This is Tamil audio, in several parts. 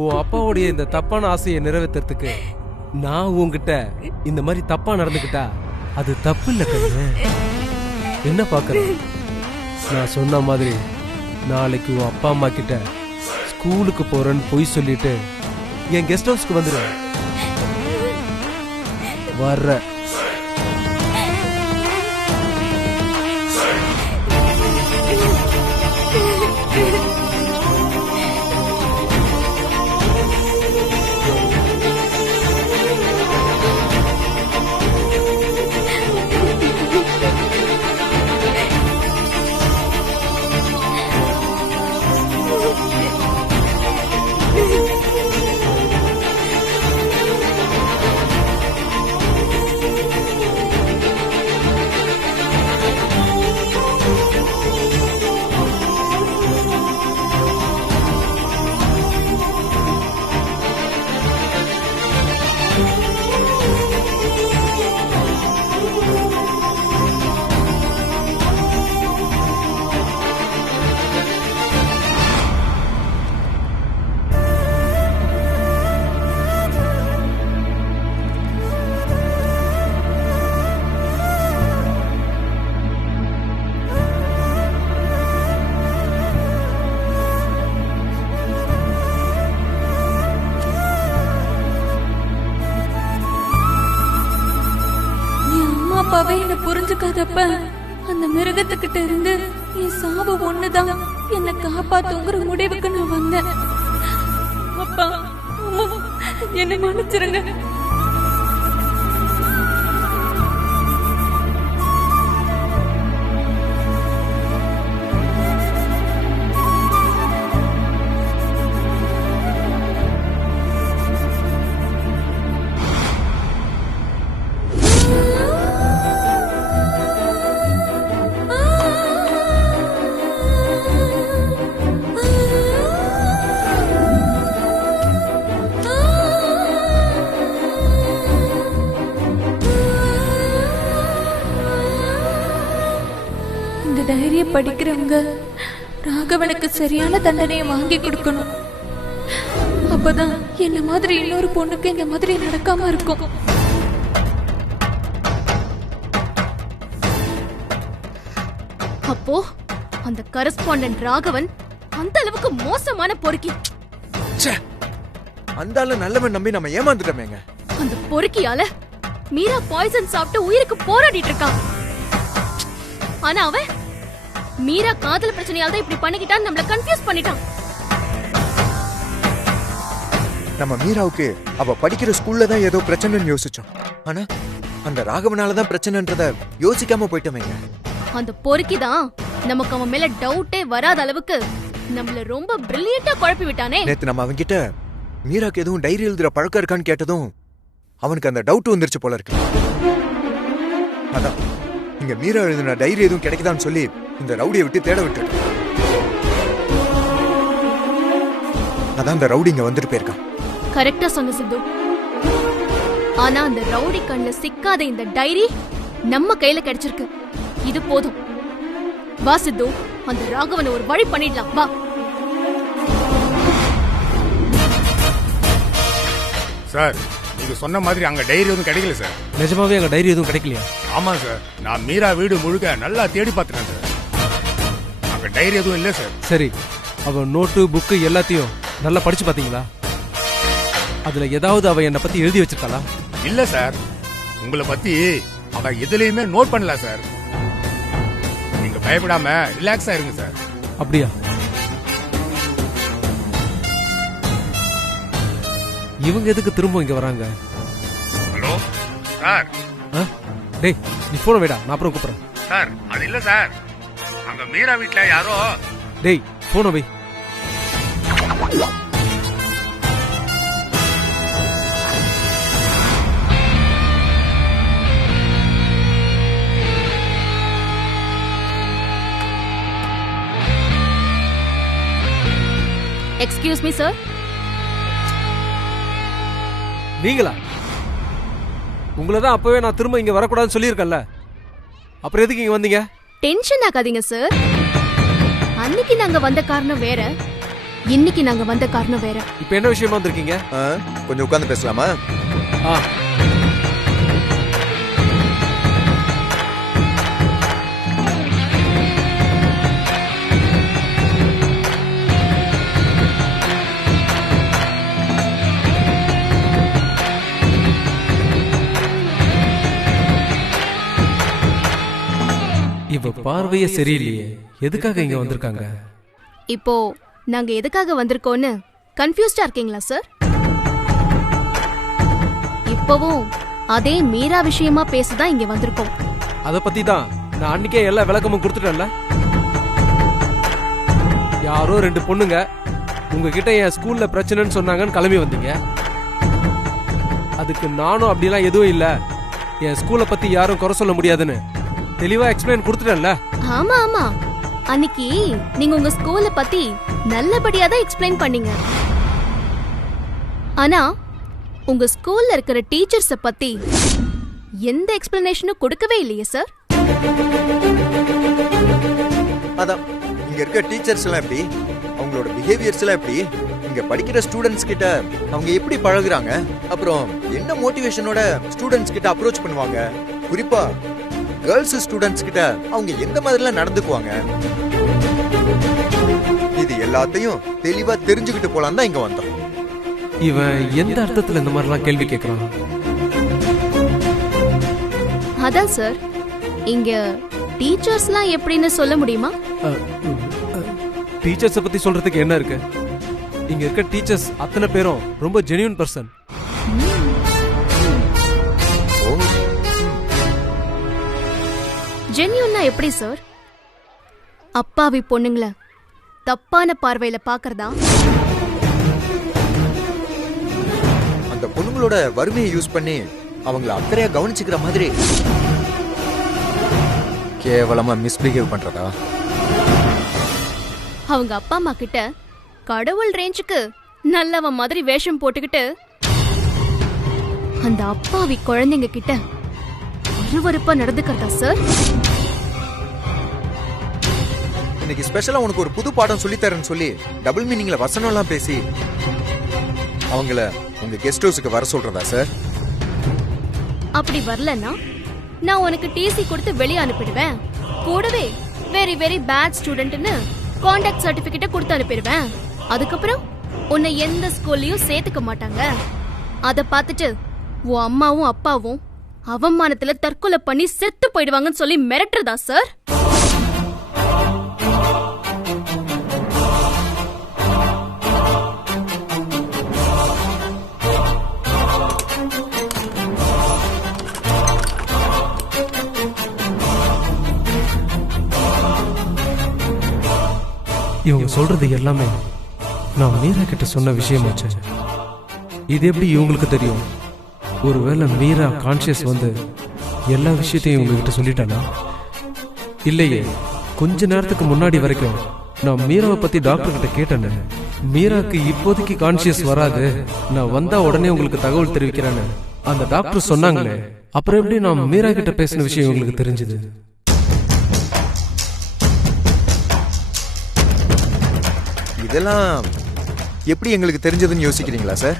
உன் அப்பாவுடைய இந்த தப்பான ஆசையை நிறைவேற்றுறதுக்கு நான் உன்கிட்ட இந்த மாதிரி தப்பா நடந்துக்கிட்டா அது தப்பு இல்லை கண்ணு. என்ன பாக்குற? நான் சொன்ன மாதிரி நாளைக்கு உன் அப்பா அம்மா கிட்ட ஸ்கூலுக்கு போறேன்னு பொய் சொல்லிட்டு என் கெஸ்ட் ஹவுஸ்க்கு வந்துடு. வர்ற அப்பாவே என்ன புரிஞ்சுக்காதப்ப அந்த மிருகத்துக்கிட்ட இருந்து என் சாவு ஒண்ணுதான் என்ன காப்பாத்துங்கிற முடிவுக்கு நான் வந்தேன். அப்பா அம்மா என்ன மன்னிச்சிருங்க. இந்த டைரிய படிக்கிறவங்க ராகவனுக்கு சரியான தண்டனையை வாங்கி கொடுக்கணும். அப்பதான் என்ன மாதிரி இன்னொரு பொண்ணுக்கு இந்த மாதிரி நடக்காம இருக்கும். அப்போ அந்த கரஸ்பாண்டன்ட் ராகவன் அந்த அளவுக்கு மோசமான பொறுக்கி. அந்த ஆளு நல்லவன் நம்பி நம்ம ஏமாந்துட்டோமேங்க. அந்த பொறுக்கியால மீரா பாய்சன் சாப்பிட்டு உயிருக்கு போராடிட்டு இருக்கான். ஆனா அவன் மீரா காதல் பிரச்சனையால தான் இப்படி பண்ணிக்கிட்டான்னு நம்மள கன்ஃபியூஸ் பண்ணிட்டான். நம்ம மீராவுக்கு அவ படிக்கிற ஸ்கூல்ல தான் ஏதோ பிரச்சனைன்னு யோசிச்சோம். ஆனா அந்த ராகவனால தான் பிரச்சனைன்றத யோசிக்காம போயிட்டோமேங்க. அந்த பொறுக்கி தான் நமக்கு அவன் மேல டவுட்டே வராத அளவுக்கு நம்மள ரொம்ப பிரில்லியண்டா குழப்பி விட்டானே. நேத்து நம்ம அவன்கிட்ட மீராக்கு எதுவும் டைரி எழுதுற பழக்கம் இருக்கான்னு கேட்டதும் அவனுக்கு அந்த டவுட் வந்துருச்சு போல இருக்கு. அதான் இங்க மீரா எழுதின டைரி எதுவும் கிடைக்குதான்னு சொல்லி இந்த ரவுடியை விட்டு தேட விட்டு. அதான் அந்த ரவுடி இங்க வந்துட்டு போயிருக்கான். கரெக்டா சொன்ன சித்து. ஆனா அந்த ரவுடி கண்ணுல சிக்காத இந்த டைரி நம்ம கையில கிடைச்சிருக்கு. இது போதும். வா சித்து, அந்த ராகவனை ஒரு வழி பண்ணிடலாம். வா. சார், நீங்க சொன்ன மாதிரி அங்க டைரி எதுவும் கிடைக்கல சார். நிஜமாவே அங்க டைரி எதுவும் கிடைக்கலையா? ஆமா சார், நான் மீரா வீடு முழுக்க நல்லா தேடி பார்த்துட்டேன் சார். அங்க டைரி எதுவும் இல்ல சார். சரி, அவ நோட்டு புக்கு எல்லாத்தையும் நல்லா படிச்சு பாத்தீங்களா? அதுல ஏதாவது அவ என்னை பத்தி எழுதி வச்சிருக்காளா? இல்ல சார், உங்களை பத்தி அவ எதுலயுமே நோட் பண்ணல சார். நீங்க பயப்படாம ரிலாக்ஸா இருங்க சார். அப்படியா? இவங்க எதுக்கு திரும்ப இங்க வராங்க? Hello sir. டேய், நீ போன வைடா, நான் அப்புறம் கூப்பிடுறேன். சார், அது இல்ல சார், அங்க மீரா வீட்ல யாரோ. டேய், போன வை. Excuse me sir. நீங்களா? உங்களை தான் அப்பவே நான் திரும்ப இங்க வரக்கூடாதுன்னு சொல்லியிருக்கேன்ல, அப்புறம் எதுக்கு இங்க வந்தீங்க? டென்ஷன் ஆகாதீங்க சார். அன்னைக்கு நாங்க வந்த காரணம் வேற, இன்னைக்கு நாங்க வந்த காரணம் வேற. இப்ப என்ன விஷயமா வந்திருக்கீங்க? கொஞ்சம் உட்கார்ந்து பேசலாமா? ஆ, இவ பார்வையே சரியில்லையே. எதுக்காக இங்க வந்திருக்காங்க? இப்போ நாங்க எதுக்காக வந்திருக்கோம்னு கன்ஃபியூஸ்டா இருக்கீங்களா சார்? இப்பவும் அதே மீரா விஷயமா பேசதான் இங்க வந்திருக்கோம். அத பத்தி தான் நான் அன்னைக்கே எல்லா விளக்கமும் கொடுத்துட்டேன்ல. யாரோ 2 பொண்ணுங்க உங்ககிட்ட என் ஸ்கூல்ல பிரச்சனைன்னு சொன்னாங்கன்னு கிளம்பி வந்தீங்க. அதுக்கு நானும் அப்படிலாம் எதுவும் இல்ல, என் ஸ்கூலை பத்தி யாரும் குறை சொல்ல முடியாதுன்னு தெளிவா எக்ஸ்பிளைன் கொடுத்துட்டேன்ல. ஆமா ஆமா, அன்னைக்கு நீங்க உங்க ஸ்கூல பத்தி நல்லபடியா தான் எக்ஸ்பிளைன் பண்ணீங்க. ஆனா உங்க ஸ்கூல்ல இருக்கிற டீச்சர்ஸ பத்தி எந்த எக்ஸ்பிளனேஷனும் கொடுக்கவே இல்லையே சார். அதான் இங்க இருக்க டீச்சர்ஸ் எல்லாம் எப்படி, அவங்களோட பிஹேவியர்ஸ் எல்லாம் எப்படி, இங்க படிக்கிற ஸ்டூடெண்ட்ஸ் கிட்ட அவங்க எப்படி பழகுறாங்க, அப்புறம் என்ன மோட்டிவேஷனோட ஸ்டூடெண்ட்ஸ் கிட்ட அப்ரோச் பண்ணுவாங்க, குறிப்பா கேர்ள்ஸ் ஸ்டூடெண்ட்ஸ் கிட்ட அவங்க எந்த மாதிரிலாம் நடந்துக்குவாங்க, இது எல்லாத்தையும் தெளிவா தெரிஞ்சுக்கிட்டு போலாம் தான் இங்க வந்தோம். இவன் எந்த அர்த்தத்துல இந்த மாதிரிலாம் கேள்வி கேட்கறான்? அதான் சார், இங்க டீச்சர்ஸ்லாம் எப்படின்னு சொல்ல முடியுமா? டீச்சர்ஸ பத்தி சொல்றதுக்கு என்ன இருக்கு? இங்க இருக்க டீச்சர்ஸ் அத்தனை பேரும் ரொம்ப ஜெனியூன் பர்சன். ஜென்யூன்னா எப்படி சார்? அப்பாவி பொண்ணுங்கள தப்பான பார்வையில பாக்குறதா? அந்த பொண்ணுங்களோட வறுமையை யூஸ் பண்ணி அவங்கள அக்கறையா கவனிச்சுக்கிற மாதிரி கேவலமா மிஸ்பிஹேவ் பண்றதா? அவங்க அப்பா அம்மா கிட்ட கடவுள் ரேஞ்சுக்கு நல்லவன் மாதிரி வேஷம் போட்டுக்கிட்டு அந்த அப்பாவி குழந்தைங்க கிட்ட அருவருப்பா நடந்துக்கிறதா சார்? இன்னைக்கு ஸ்பெஷலா உனக்கு ஒரு புது பாடம் சொல்லி தரேன்னு சொல்லி டபுள் மீனிங்ல வசனம் எல்லாம் பேசி அவங்கள உங்க கெஸ்ட் ஹவுஸுக்கு வர சொல்றதா சார்? அப்படி வரலன்னா நான் உனக்கு டிசி கொடுத்து வெளியே அனுப்பிடுவேன். கூடவே வெரி வெரி பேட் ஸ்டூடெண்ட்னு கான்டாக்ட் சர்டிபிகேட் கொடுத்து அனுப்பிடுவேன். அதுக்கப்புறம் உன்னை எந்த ஸ்கூல்லயும் சேர்த்துக்க மாட்டாங்க. அத பார்த்துட்டு உன் அம்மாவும் அப்பாவும் அவமானத்துல தற்கொலை பண்ணி செத்து போயிடுவாங்கன்னு சொல்லி மிரட்டுறதா சார்? இவங்க சொல்றது எல்லாமே நான் மீரா கிட்ட சொன்ன விஷயமாச்சு. இது எப்படி இவங்களுக்கு தெரியும்? ஒருவேளை மீரா கான்சியஸ் வந்து எல்லா விஷயத்தையும் உங்ககிட்ட சொல்லிட்டானா? இல்லையே, கொஞ்ச நேரத்துக்கு முன்னாடி வரைக்கும் நான் மீராவை பத்தி டாக்டர் கிட்ட கேட்டேன்னு. மீராக்கு இப்போதைக்கு கான்சியஸ் வராது, நான் வந்தா உடனே உங்களுக்கு தகவல் தெரிவிக்கிறேன்னு அந்த டாக்டர் சொன்னாங்களே. அப்புறம் எப்படி நான் மீரா கிட்ட பேசின விஷயம் உங்களுக்கு தெரிஞ்சது? இதெல்லாம் எப்படி எங்களுக்கு தெரிஞ்சதுன்னு யோசிக்கிறீங்களா சார்?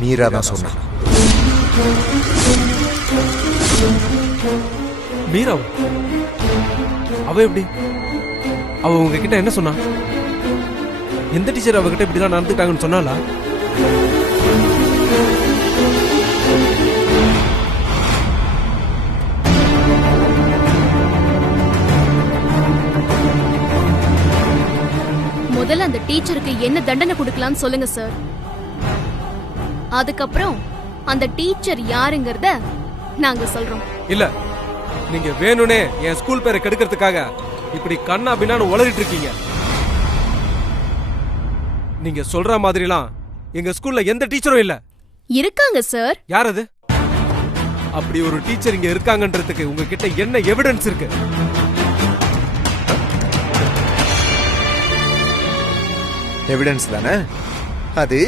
மீரா தான் சொன்னா. மீரா? அவ எப்படி? அவ உங்ககிட்ட என்ன சொன்னா? எந்த டீச்சர் அவகிட்ட இப்படிலாம் நடந்துட்டாங்கன்னு சொன்னாலா? முதல்ல அந்த டீச்சருக்கு என்ன தண்டனை கொடுக்கலாம்னு சொல்லுங்க சார். அதுக்கப்புறம் அந்த டீச்சர் யாருங்கறத நாங்க சொல்றோம். இல்ல, நீங்க வேணும்னே என் ஸ்கூல் பேரை கெடுக்கிறதுக்காக இப்படி கண்ணா பின்னான்னு உளறிட்டு இருக்கீங்க. நீங்க சொல்ற மாதிரிலாம் எங்க ஸ்கூல்ல எந்த டீச்சரும் இல்ல. இருக்காங்க சார். யார் அது? அப்படி ஒரு டீச்சர் இங்க இருக்காங்கன்றதுக்கு உங்ககிட்ட என்ன எவிடன்ஸ் இருக்கு? எவிடன்ஸ் தானே அது.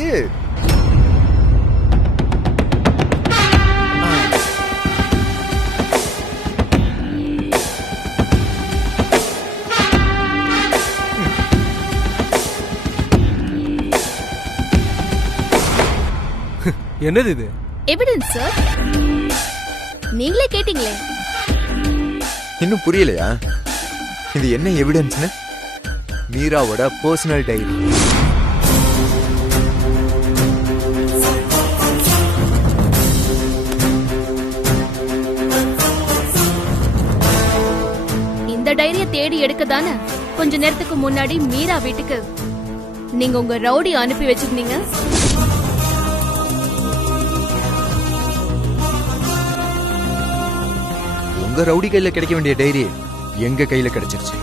என்னது இது? Evidence sir. நீங்களே கேட்டீங்களே. இன்னும் புரியலையா? இது என்ன எவிடன்ஸ்னு? மீராவோட பர்சனல் டைரி. இந்த டைரியை தேடி எடுக்க தானே கொஞ்ச நேரத்துக்கு முன்னாடி மீரா வீட்டுக்கு நீங்க உங்க ரவுடி அனுப்பி வச்சிருந்தீங்க. உங்க ரவுடி கையில கிடைக்க வேண்டிய டைரி எங்க கையில கிடைச்சிருச்சு.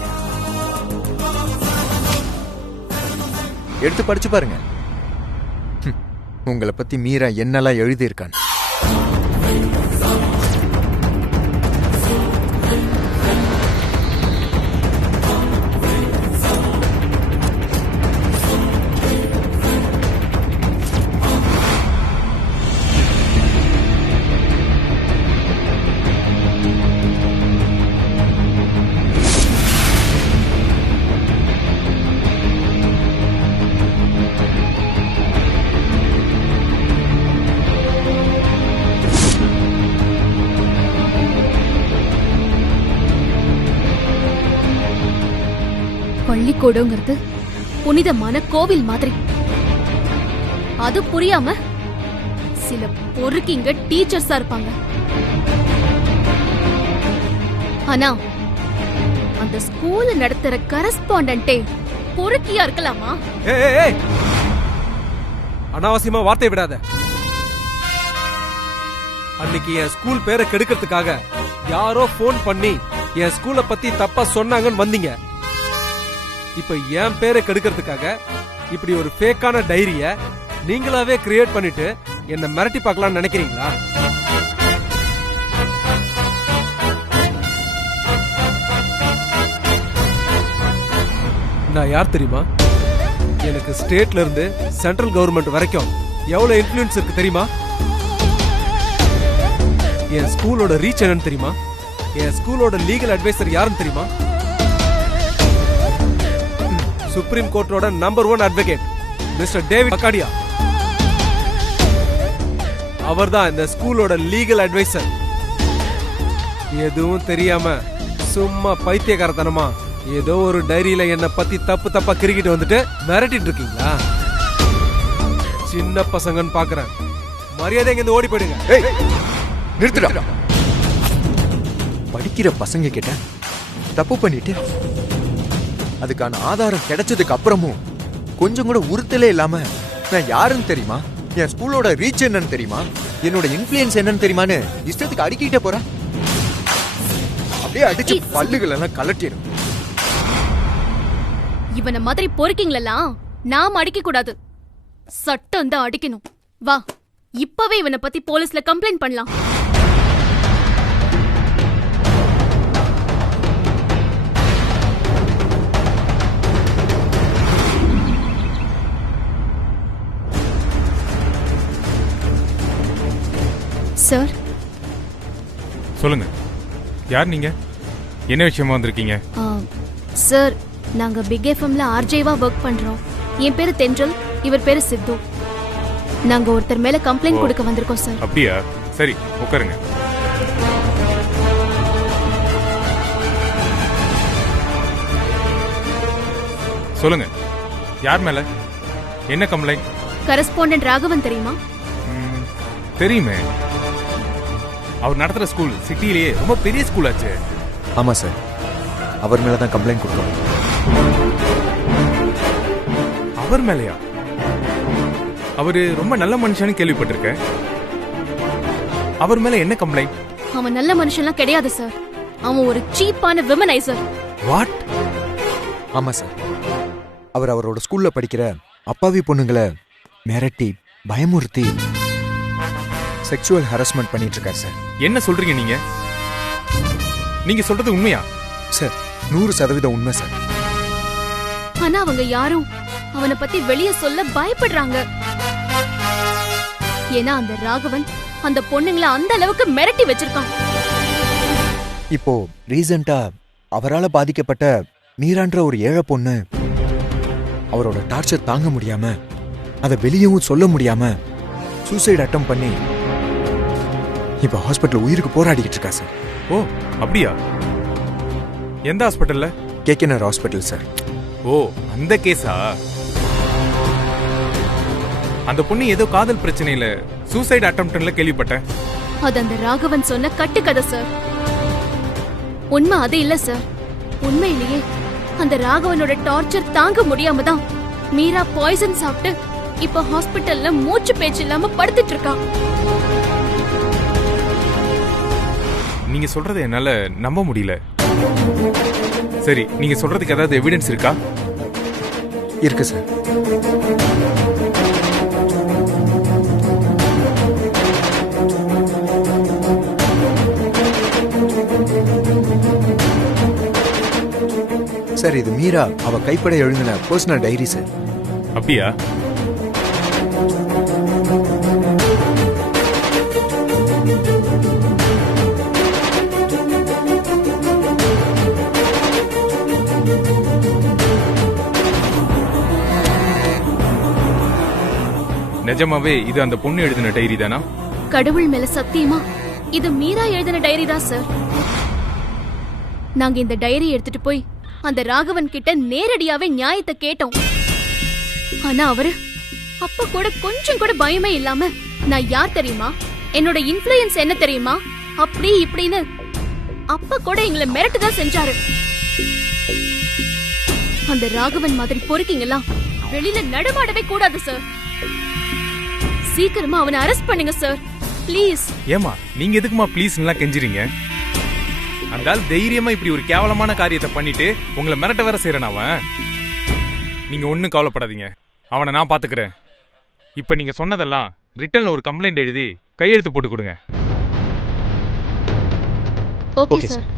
எடுத்து படிச்சு பாருங்க. உங்களை பத்தி மீரா என்னெல்லாம் எழுதி இருக்கான்னு. பள்ளிக்கூடங்கிறது புனிதமான கோவில் மாதிரி. அது புரியாம சில பொறுக்கிங்க டீச்சர்ஸா இருப்பாங்க. ஆனா அந்த ஸ்கூல் நடத்துற கரஸ்பாண்டன்ட்டே பொறுக்கியா இருக்கலாமா? ஏய், அனாவசியமா வார்த்தை விடாத. அன்னைக்கு என் ஸ்கூல் பேரை கெடுக்கிறதுக்காக யாரோ போன் பண்ணி என் ஸ்கூலை பத்தி தப்பா சொன்னாங்கன்னு வந்தீங்க. இப்ப என் பேரை கெடுக்கிறதுக்காக இப்படி ஒரு ஃபேக்கான டைரிய நீங்களாவே கிரியேட் பண்ணிட்டு என்ன மிரட்டி பார்க்கலாம்னு நினைக்கிறீங்களா? நான் யார் தெரியுமா? எனக்கு ஸ்டேட்ல இருந்து சென்ட்ரல் கவர்மெண்ட் வரைக்கும் எவ்வளவு இன்ஃப்ளூயன்ஸ் இருக்கு தெரியுமா? என் ஸ்கூலோட ரீச் என்னன்னு தெரியுமா? என் ஸ்கூலோட லீகல் அட்வைசர் யாருன்னு தெரியுமா? சுப்ரீம் கோர்ட்டோட நம்பர் 1 அட்வொகேட் மிஸ்டர் டேவிட் பக்காடியா. அவர்தான் இந்த ஸ்கூலோட லீகல் அட்வைசர். எதுவும் தெரியாம சும்மா பைத்தியக்காரத்தனமா ஏதோ ஒரு டைரியில என்ன பத்தி தப்பா கிரிக்கிட்டு வந்துட்டு மிரட்டிட்டு இருக்கீங்களா? சின்ன பசங்கன்னு பாக்குறேன். மரியாதை இங்க ஓடி போயிடுங்க. நிறுத்துடா. படிக்கிற பசங்க கிட்ட தப்பு பண்ணிட்டு அதுக்கான ஆதாரம் கிடைச்சதுக்கு அப்புறமும் கொஞ்சம் கூட உறுத்தலே இல்லாம நான் யாருன்னு தெரியுமா, என் ஸ்கூலோட ரீச் என்னன்னு தெரியுமா, என்னோட இன்ஃப்ளூயன்ஸ் என்னன்னு தெரியுமான்னு இஷ்டத்துக்கு அடிக்கிட்டே போறேன். அப்படியே அடிச்சு பல்லுகள் எல்லாம் கலட்டிடும். இவனை மாதிரி பொறுக்கிங்களெல்லாம் நாம அடிக்க கூடாது, சட்டம் தான் அடிக்கணும். வா, இப்பவே இவனை பத்தி போலீஸ்ல கம்ப்ளைண்ட் பண்ணலாம். சார், சொல்லுங்க, யார் நீங்க? என்ன விஷயமா வந்திருக்கீங்க? சார், நாங்க பிக் எஃப்எம்ல ஆர்ஜேவா ஒர்க் பண்றோம். என் பேரு தென்றல், இவர் பேரு சித்து. நாங்க ஒருத்தர் மேல கம்ப்ளைண்ட் கொடுக்க வந்திருக்கோம் சார். அப்படியா? சரி, உட்காருங்க. சொல்லுங்க, யார் மேல என்ன கம்ப்ளைண்ட்? கரஸ்பாண்டன்ட் ராகவன் தெரியுமா? தெரியுமே. அவர் நடத்துற ஸ்கூல் சிட்டிலேயே ரொம்ப பெரிய ஸ்கூல் ஆச்சு. ஆமா சார், அவர் மேலதான் கம்ப்ளைண்ட் கொடுக்கணும். அவர் மேலையா? அவரு ரொம்ப நல்ல மனுஷன்னு கேள்விப்பட்டிருக்கேன். அவர் மேல என்ன கம்ப்ளைண்ட்? அவன் நல்ல மனுஷன்லாம் கிடையாது சார். அவன் ஒரு சீப்பான விமனைசர். வாட்? ஆமா சார், அவர் அவரோட ஸ்கூல்ல படிக்கிற அப்பாவி பொண்ணுங்களை மிரட்டி பயமுறுத்தி செக்ஷுவல் ஹராஸ்மெண்ட் பண்ணிட்டு இருக்காரு சார். என்ன சொல்றீங்க நீங்க? நீங்க சொல்றது உண்மையா? சார், 100% உண்மை சார். ஆனா அவங்க யாரும் அவனை பத்தி வெளியே சொல்ல பயப்படுறாங்க. ஏன்னா அந்த ராகவன் அந்த பொண்ணுங்களை அந்த அளவுக்கு மிரட்டி வச்சிருக்கான். இப்போ ரீசெண்டா அவரால பாதிக்கப்பட்ட மீரான்ற ஒரு ஏழை பொண்ணு அவரோட டார்ச்சர் தாங்க முடியாம அதை வெளியவும் சொல்ல முடியாம சூசைட் அட்டம் பண்ணி இப்ப ஹாஸ்பிட்டல் உயிருக்கு போராடிக்கிட்டு இருக்கா சார். ஓ அப்படியா? எந்த ஹாஸ்பிட்டல்ல? KKR hospital sir. ஓ அந்த கேஸா? அந்த பொண்ணு ஏதோ காதல் பிரச்சனையில சூசைட் அட்டெம்ப்ட்ல கேள்விப்பட்டேன். அது அந்த ராகவன் சொன்ன கட்டுக்கதை சார். உண்மை அது இல்ல சார். உண்மையிலேயே அந்த ராகவனோட டார்ச்சர் தாங்க முடியாம தான் மீரா பாய்சன் சாப்பிட்டு இப்ப ஹாஸ்பிட்டல்ல மூச்சு பேச்சு இல்லாம படுத்துட்டு இருக்கா. நீங்க சொல்றதை என்னால நம்ப முடியல. சரி, நீங்க சொல்றதுக்கு ஏதாவது எவிடன்ஸ் இருக்கா? இருக்கு சார். சார் இது மீரா அவ கைப்பட எழுதின பர்சனல் டைரி சார். அப்படியா? நிஜமாவே இது அந்த பொண்ணு எழுதின டைரி தானா? கடவுள் மேல சத்தியமா இது மீரா எழுதின டைரி தான் சார். நாங்க இந்த டைரி எடுத்துட்டு போய் அந்த ராகவன் கிட்ட நேரடியாவே நியாயத்தை கேட்டோம். ஆனா அவரு அப்ப கூட கொஞ்சம் கூட பயமே இல்லாம நான் யார் தெரியுமா, என்னோட இன்ஃப்ளூயன்ஸ் என்ன தெரியுமா, அப்படி இப்படின்னு அப்ப கூட எங்களை மிரட்டுதான் செஞ்சாரு. அந்த ராகவன் மாதிரி பொறுக்கிங்கெல்லாம் வெளியில நடமாடவே கூடாது சார். சீக்கிரமா அவனை அரெஸ்ட் பண்ணுங்க சார் ப்ளீஸ். ஏமா நீங்க எதுக்குமா ப்ளீஸ் எல்லாம் கெஞ்சிரீங்க? அந்த ஆள் தைரியமா இப்படி ஒரு கேவலமான காரியத்தை பண்ணிட்டு உங்களை மிரட்ட வேற செய்யறேன் அவன். நீங்க ஒண்ணும் கவலைப்படாதீங்க, அவனை நான் பாத்துக்கிறேன். இப்ப நீங்க சொன்னதெல்லாம் ரிட்டன்ல ஒரு கம்ப்ளைண்ட் எழுதி கையெழுத்து போட்டு கொடுங்க. Okay sir.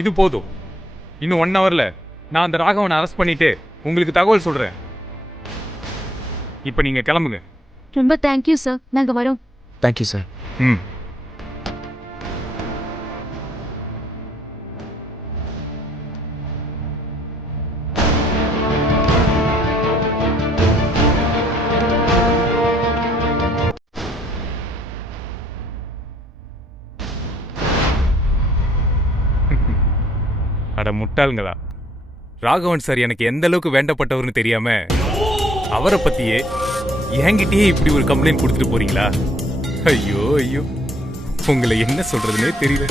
இது போதும். இன்னும் 1 ஹவர்ல நான் அந்த ராகவனை அரெஸ்ட் பண்ணிட்டு உங்களுக்கு தகவல் சொல்றேன். இப்ப நீங்க கிளம்புங்க. ரொம்ப தேங்க்யூ சார். நாங்க வரோம். Thank you sir. ம். அட முட்டாளுங்களா, ராகவன் சார் எனக்கு எந்த அளவுக்கு வேண்டப்பட்டவர்னு தெரியாம அவரை பத்தியே என்கிட்டயே இப்படி ஒரு கம்ப்ளைண்ட் கொடுத்துட்டு போறீங்களா? ஐயோ ஐயோ, உங்களை என்ன சொல்றதுன்னே தெரியல.